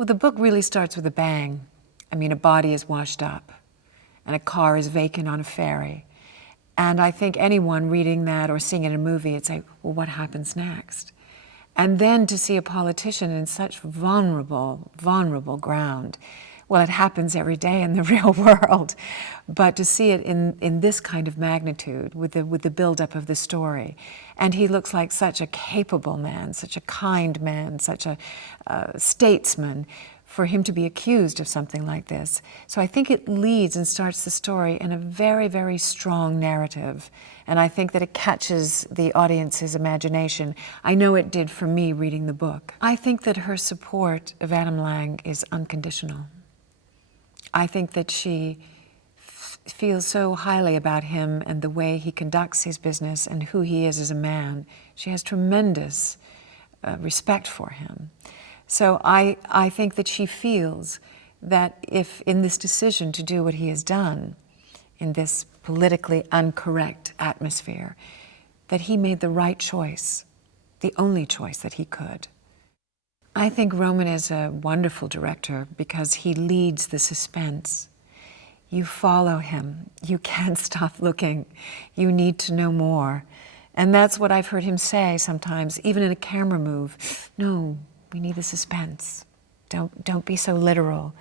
Well, the book really starts with a bang. I mean, a body is washed up, and a car is vacant on a ferry. And I think anyone reading that or seeing it in a movie, it's like, well, what happens next? And then to see a politician in such vulnerable ground. Well, it happens every day in the real world, but to see it in this kind of magnitude with the buildup of the story. And he looks like such a capable man, such a kind man, such a statesman, for him to be accused of something like this. So I think it leads and starts the story in a very, very strong narrative. And I think that it catches the audience's imagination. I know it did for me reading the book. I think that her support of Adam Lang is unconditional. I think that she feels so highly about him and the way he conducts his business and who he is as a man. She has tremendous respect for him. So I think that she feels that if in this decision to do what he has done, in this politically incorrect atmosphere, that he made the right choice, the only choice that he could. I think Roman is a wonderful director because he leads the suspense. You follow him. You can't stop looking. You need to know more. And that's what I've heard him say sometimes, even in a camera move. No, we need the suspense. Don't be so literal.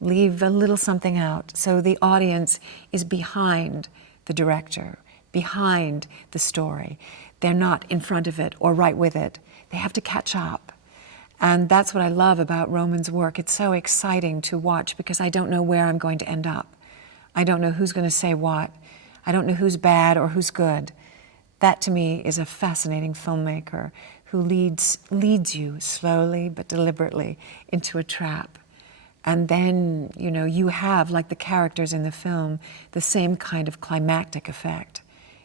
Leave a little something out so the audience is behind the director, behind the story. They're not in front of it or right with it. They have to catch up. And that's what I love about Roman's work. It's so exciting to watch because I don't know where I'm going to end up. I don't know who's going to say what. I don't know who's bad or who's good. That to me is a fascinating filmmaker who leads you slowly but deliberately into a trap. And then, you know, you have, like the characters in the film, the same kind of climactic effect.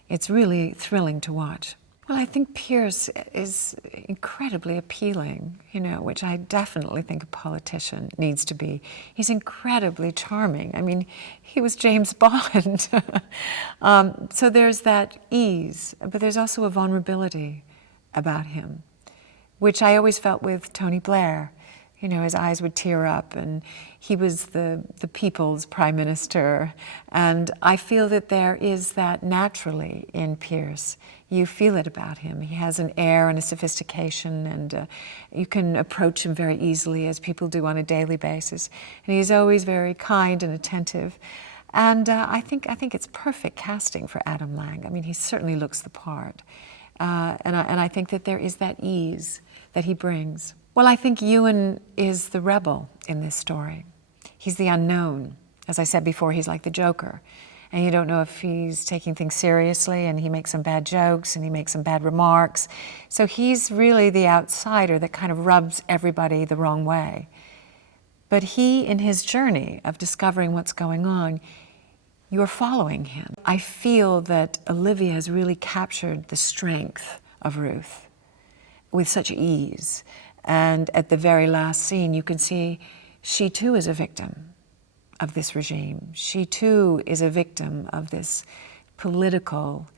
It's really thrilling to watch. Well, I think Pierce is incredibly appealing, you know, which I definitely think a politician needs to be. He's incredibly charming. I mean, he was James Bond. So there's that ease, but there's also a vulnerability about him, which I always felt with Tony Blair. You know, his eyes would tear up, and he was the people's prime minister. And I feel that there is that naturally in Pierce. You feel it about him. He has an air and a sophistication, and you can approach him very easily, as people do on a daily basis. And he's always very kind and attentive. And I think it's perfect casting for Adam Lang. I mean, he certainly looks the part. And I think that there is that ease that he brings. Well, I think Ewan is the rebel in this story. He's the unknown. As I said before, he's like the Joker. And you don't know if he's taking things seriously, and he makes some bad jokes, and he makes some bad remarks. So he's really the outsider that kind of rubs everybody the wrong way. But he, in his journey of discovering what's going on, you're following him. I feel that Olivia has really captured the strength of Ruth with such ease. And at the very last scene, you can see she too is a victim of this regime. She too is a victim of this political,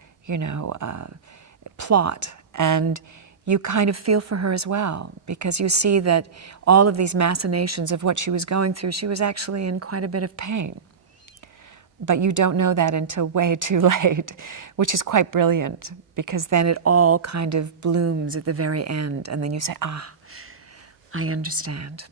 plot. And you kind of feel for her as well, because you see that all of these machinations of what she was going through, she was actually in quite a bit of pain. But you don't know that until way too late, which is quite brilliant, because then it all kind of blooms at the very end, and then you say, I understand.